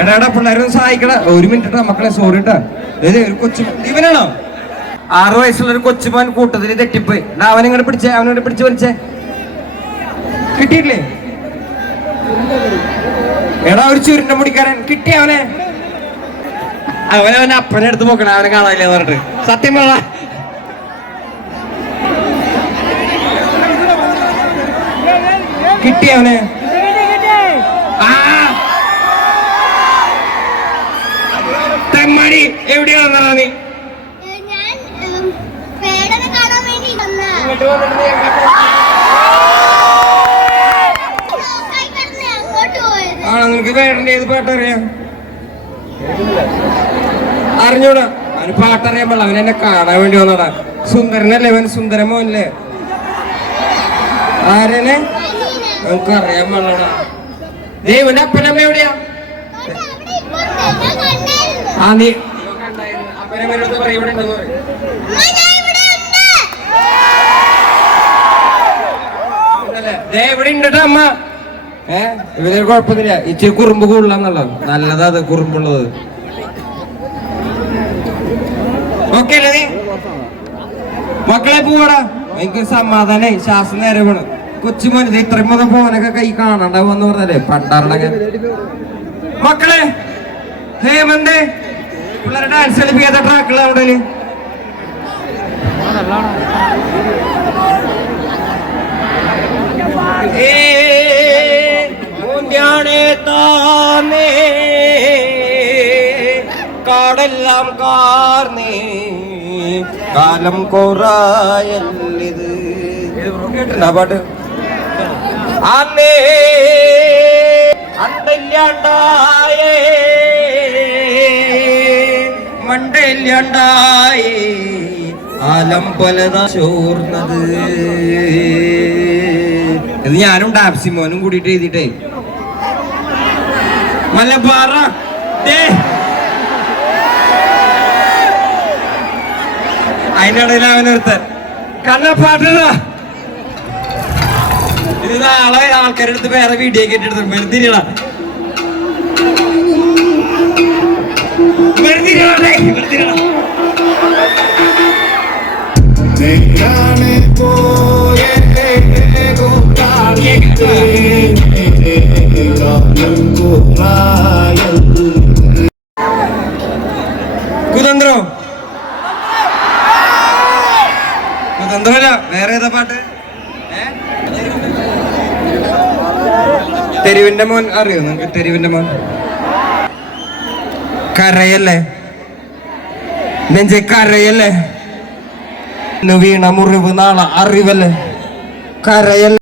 എടാ എടാ പിള്ളേരൊന്ന് സഹായിക്കട. ഒരു മിനിറ്റ് മക്കളെ സോറി കേട്ടാ ഒരു കൊച്ചു ഇവനാണോ? ആറു വയസ്സുള്ള ഒരു കൊച്ചുമാൻ കൂട്ടത്തിൽ തെറ്റിപ്പോയി. അവനെ ഇങ്ങോട്ട് പിടിച്ചേ അവനോട് പിടിച്ച് വലിച്ചേ. കിട്ടിയിട്ടില്ലേ? എടാ ഒരു ചുരുണ്ട മുടിക്കാരൻ. കിട്ടി അവനെ. അവനവൻ അപ്പനെ എടുത്ത് നോക്കണം അവനെ കാണാനില്ല പറഞ്ഞിട്ട്. സത്യം പറ കിട്ടി അവനെ ആ തെമ്മാടി എവിടെയാണെന്നാ നീ. ഇങ്ങോട്ട് വന്നിട്ട്. ആണോ നിനക്ക് പേടന്റെ ഏത് പാട്ടറിയാം? അറിഞ്ഞൂടാ. അവന് പാട്ടറിയാൻ പാടില്ല. അവൻ എന്നെ കാണാൻ വേണ്ടി വന്നടാ സുന്ദരനല്ലേ അവൻ? സുന്ദര മോനല്ലേ ആരനെ? നമുക്ക് അറിയാൻ പാടില്ലടാ ദൈവന്റെ അപ്പനമ്മ എവിടെയാ. ആ നീ കുറുമ്പ് കൂടുതലാന്നുള്ളത്. നല്ലതാ അത് കുറുമ്പുള്ളത്. ഓക്കെ മക്കളെ പോവാടാ. എനിക്ക് സമാധാനായി. ശ്വാസം നേരെ പോണ്. കൊച്ചുമോൻ ഇത് ഇത്രയും മുതൽ പോവാനൊക്കെ കൈ കാണണ്ടാവെന്ന് പറഞ്ഞല്ലേ പണ്ടാറുണ്ടെങ്കിൽ മക്കളെ ഹേമന്തേ. ഡാൻസ് കളിപ്പിക്കാത്ത ട്രാക്കുകൾ അവിടെ കാടെല്ലാം കാർന്നേ. കാലം കോറായല്ലിത്. പാട്ട്. അന്നേ അണ്ടല്ലാണ്ടായേ മണ്ടല്ലാണ്ടായേ ആലം പലതാ ചോർന്നത്. ഇത് ഞാനും ഡാപ്സിമോനും കൂടിയിട്ട് എഴുതിട്ടേ മലബാറ ദേ. അതിനിടയിൽ അവനൊരുത്തൻ കണ്ണപ്പാട്ടാ ഇത് നാളെ ആൾക്കാരുടെ അടുത്ത് വേറെ വീഡിയോ കേട്ടിട്ട് എടുത്തു കുതന്ത്രോ. കുതന്ത്രല്ല വേറെ ഏതാ പാട്ട്? തെരുവിന്റെ മോൻ അറിയോ? നിങ്ങക്ക് തെരുവിന്റെ മോൻ? കരയല്ലേ? നെഞ്ചെ കരയല്ലേ? വീണ മുറിവ് നാളെ അറിവല്ലേ? കരയല്ലേ?